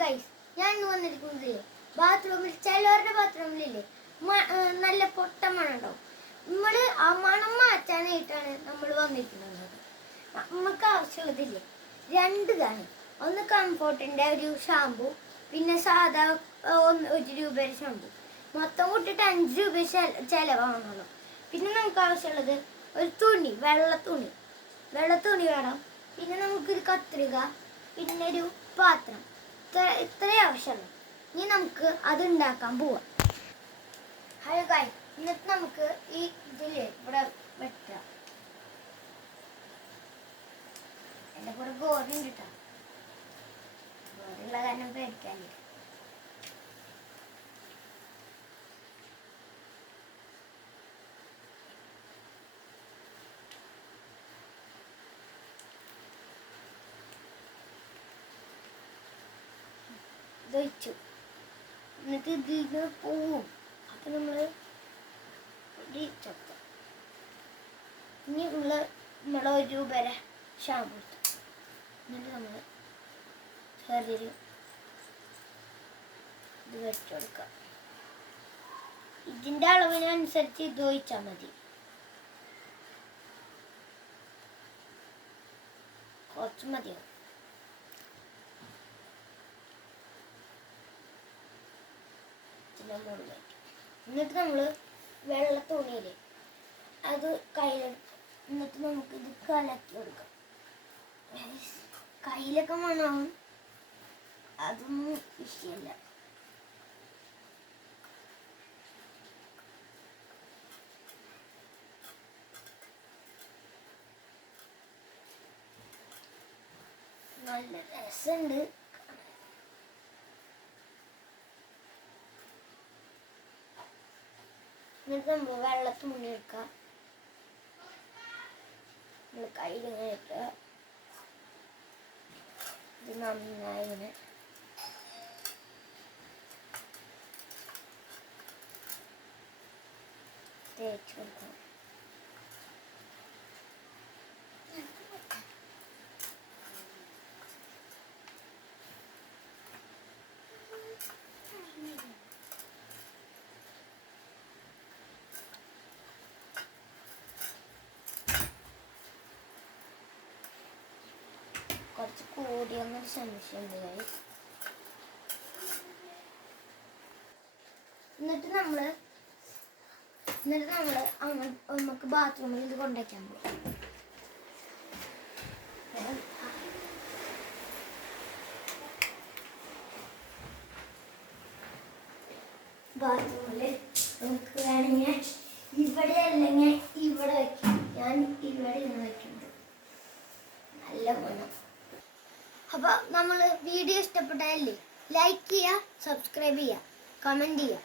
Guys, ഞാൻ ഇന്ന് വന്നിരിക്കുന്നത് ബാത്റൂമിൽ, ചിലവരുടെ ബാത്റൂമിലില്ലേ നല്ല പൊട്ട മണം ഉണ്ടാവും. നമ്മൾ ആ മണം മാറ്റാനായിട്ടാണ് നമ്മൾ വന്നിരിക്കുന്നത്. നമുക്ക് ആവശ്യമുള്ളതില്ലേ രണ്ടിതാണ്. ഒന്ന് കംഫോർട്ടിൻ്റെ ഒരു ഷാമ്പു, പിന്നെ സാധാ 1 രൂപയുടെ ഷാമ്പു. മൊത്തം കൂട്ടിയിട്ട് 5 രൂപ ചിലവാണല്ലോ. പിന്നെ നമുക്ക് ആവശ്യമുള്ളത് ഒരു തുണി, വെള്ള തുണി വേണം. പിന്നെ നമുക്കൊരു കത്രിക, പിന്നെ ഒരു പാത്രം. ഇത്രയും ആവശ്യമുള്ളൂ. ഇനി നമുക്ക് അത് ഉണ്ടാക്കാൻ പോവാം. ഹലോ ഗായ്സ്, എന്നിട്ട് നമുക്ക് ഈ ഇതില്ലേ ഇവിടെ വെട്ടാം. എൻ്റെ കൂടെ ഗോറി ഉണ്ട് കേട്ടോ. ഗോറിയുള്ള കാരണം പേടിക്കാനില്ല. വെച്ചു എന്നിട്ട് ഇതിന് പോവും. അപ്പം നമ്മൾ ചക്ക ഇനി നമ്മളെ 1 രൂപയുടെ ഷാമ്പു എടുത്തു. എന്നിട്ട് നമ്മൾ ചെറിയൊരു ഇത് വെച്ചു കൊടുക്കാം. ഇതിൻ്റെ അളവിനനുസരിച്ച് ഇത് ഒഴിച്ചാൽ മതി. കുറച്ച് മതിയാവും. എന്നിട്ട് നമ്മൾ വെള്ള തുണിയിൽ അത് കയ്യിലെടുക്കും. എന്നിട്ട് നമുക്കിത് കലക്കി കൊടുക്കാം. കയ്യിലൊക്കെ മണാവും, അതൊന്നും വിഷയമല്ല. നല്ല രസമുണ്ട്. എന്നിട്ട് നമ്മൾ വെള്ള തുണി എടുക്കുക. നമ്മൾ കയ്യിൽ ഇങ്ങനെ ഇട്ട് ഇത് നന്നായി ഇങ്ങനെ തേച്ച് കൊടുക്കണം. കുറച്ച് കൂടിയൊന്നൊരു സംശയമുണ്ട് ഗൈസ്. എന്നിട്ട് നമ്മൾ നമുക്ക് ബാത്റൂമിൽ ഇത് കൊണ്ടുവയ്ക്കാൻ പോകും. ബാത്റൂമിൽ നമുക്ക് വേണമെങ്കിൽ ഇവിടെ അല്ലെങ്കിൽ ഇവിടെ വയ്ക്കാം. ഞാൻ ഇവിടെ നിന്ന് വയ്ക്കുന്നത് നല്ല മണം. അപ്പോൾ നമ്മൾ വീഡിയോ ഇഷ്ടപ്പെട്ടാലേ ലൈക്ക് ചെയ്യുക, സബ്സ്ക്രൈബ് ചെയ്യുക, കമൻറ്റ് ചെയ്യുക.